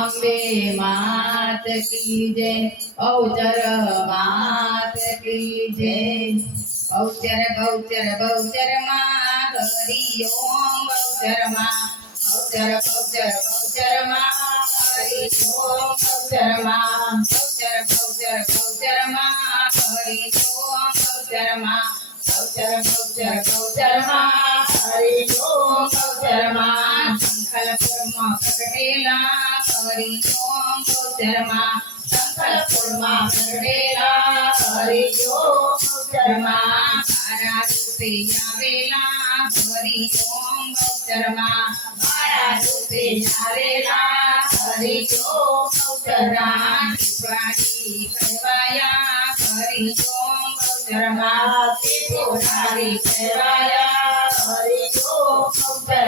अम्बे मात की जय औचर मात की जय औचर गौचर गौचर माँ, हरि ओम गौचर माँ गौचर गौचर गौचर माँ, हरि ओम गौचर माँ गौचर गौचर गौचर माँ, हरि ओम गौचर माँ गौचर गौचर गौचर माँ। સંકલ્પમાં પ્રગટેલા હરિ ઓમ ગૌચર માં સંકલ્પમાં પ્રગટેલા હરિ ઓમ ગૌચર માં મારા રૂપે આવેલા હરિ ઓમ ગૌચર માં મારા રૂપે આવેલા હરિ ઓમ ગૌચર માં ત્રિપુરારી કહેવાયા હરિ ઓમ ગૌચર માં ત્રિપુરારી કહેવાયા હરિ ઓમ ગૌચર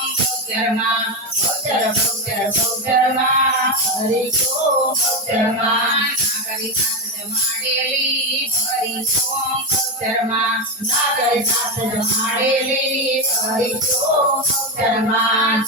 ભક્તરમા ભક્તર ભક્તર ભક્તરમા હરિ ઓમ ભક્તરમા નાગરી નાથ જમાડેલી હરિ ઓમ ભક્તરમા નાગરી નાથ જમાડેલી હરિ ઓમ ભક્તરમા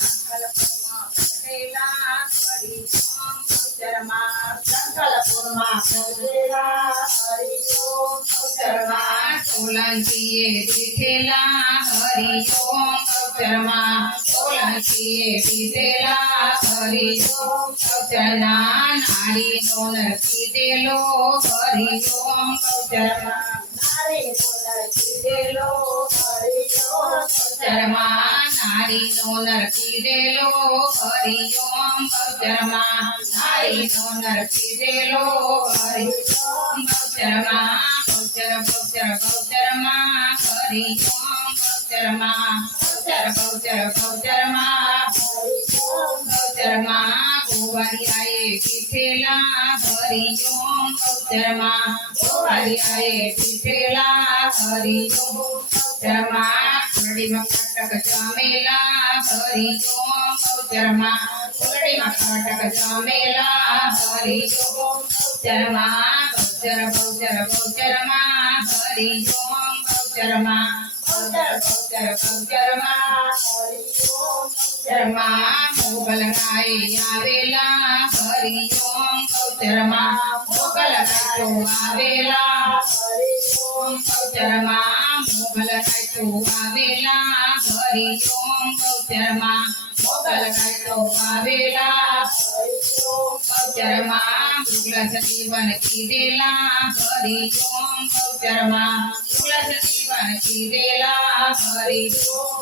સોલંકીએ દીઠેલા હરિ ઓમ શર્મા માં સોલંકીએ દીધેલા હરિ ઓમ ગૌચર ના નારીનો નરકી દેલો હરિ ઓમ ગૌચર માં નારીનો નરકી દેલો હરિ ઓમ ગૌચર માં નારીનો નરકી દેલો હરિ ઓમ ગૌચર માં નારીનો નરકી દેલો હરિ ઓમ ગૌચર માં ગૌચર ગૌચર ગૌચર માં હરિ ગોવાળિયાએ પીઠેલા હરિ ઓમ ગૌચર માં ગોવાળિયાએ પીઠેલા હરિ ઓમ ગૌચર માં ફૂલડીમાં ફાટક જામેલા હરિ ઓમ ગૌચર માં ફૂલડીમાં ફાટક જામેલા હરિ ઓમ ગૌચર માં ગૌચર ગૌચર ગૌચર માં હરિ ઓમ ગૌચર માં ગૌચર ગૌચર ગૌચર માં હરિ ઓમ ગૌચર માં મોગલ ગાય આવેલા હરિ ઓમ ગૌચર માં મોગલ ગાયો આવેલા હરિ ઓમ ગૌચર માં મોગલ ગાયો આવેલા હરિ ઓમ ગૌચર માં મોગલ ગાયો આવેલા હરિ ઓમ ગૌચર માં મૃગલ જીવન કીધેલા હરિ ઓમ ગૌચર માં મૃગલ જીવન કીધેલા હરિ ઓમ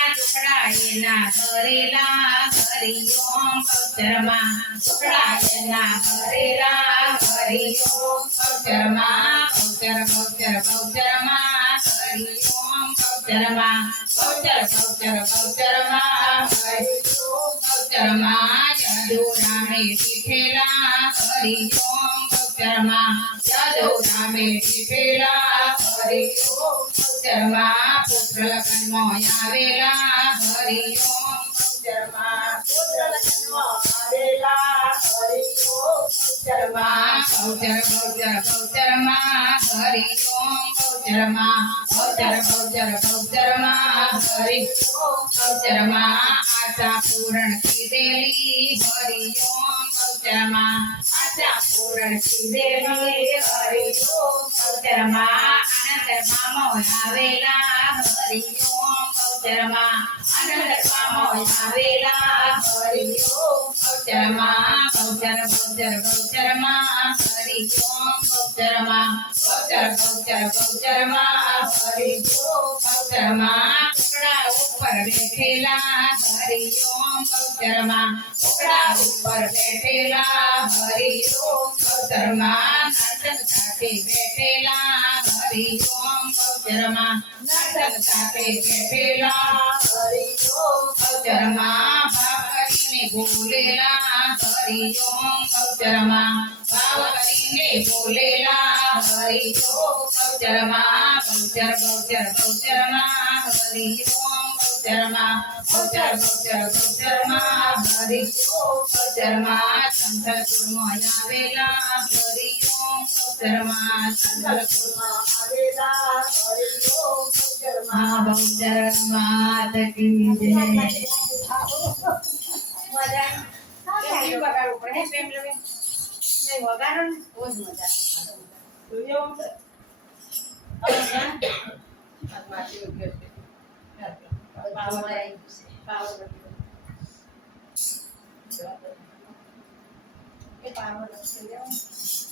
ગૌચર માં કિલો ચાને પીઠેલા હરિ ઓમ ગૌચર માં ટુકડા એના કરેલા હરિ ઓમ ગૌચર માં ટુકડા એના કરેલા હરિ ઓમ ગૌચર માં ગૌચર ગૌચર ગૌચર માં હરિ ઓમ ગૌચર માં ગૌચર ગૌચર ગૌચર માં હરિ ઓમ ગૌચર માં યદુ રામે પીઠેલા હરિ ઓમ ગૌચર માં યદુ રામે પીઠેલા હરિ ઓમ ગૌચર માં પુત્ર લગ્નમાં આવેલા હરિ ઓમ ગૌચર માં પુત્ર લગ્નમાં આવેલા હરિ ઓમ ગૌચર માં ગૌચર ગૌચર ગૌચર માં હરિ ઓમ ગૌચર માં ગૌચર ગૌચર ગૌચર માં હરિ ઓમ ગૌચર માં આશા પૂરણ કીધેલી હરિ ઓમ ગૌચર માં આશા પૂરણ કીધેલી હરિ ઓમ ગૌચર માં આનંદ મામો આવેલા હરિ ઓમ ગૌચર બહુચરમાં આનંદ પામો આવેલા હરિ ઓમ બહુચરમાં બહુચર બહુચર બહુચરમાં હરિ ઓમ બહુચરમાં બહુચર બહુચર બહુચરમાં હરિ ઓમ બહુચરમાં ટુકડા ઉપર બેઠેલા હરિ ઓમ બહુચરમાં ટુકડા ઉપર બેઠેલા હરિ ઓમ બહુચરમાં નર્તન સાથે બેઠેલા હરિ ઓમ બહુચરમાં નર્તન સાથે બેઠેલા હરિ ઓમ બહુચરમાં ભાવ કરીને બોલેલા હરિ ઓમ બહુચરમાં ભાવ કરીને બોલેલા હરિ ઓમ બહુચરમાં બહુચર બહુચર બહુચરમાં गोचरमा गोचर गोचर गोचरमा हरि ओम गोचरमा संकल्पुर आवेला हरि ओम। गोचरमा संकल्पुर आवेला हरि ओम। गोचरमा गोचरमा तकी जय। मज़ा हाँ, ये बगाड़ ऊपर है प्रेम लगे नहीं बगाड़ बहुत मज़ा तो ये हम अब माटी उठ गए પાવડા પાવડા એ પાવડા લખી દેવાનું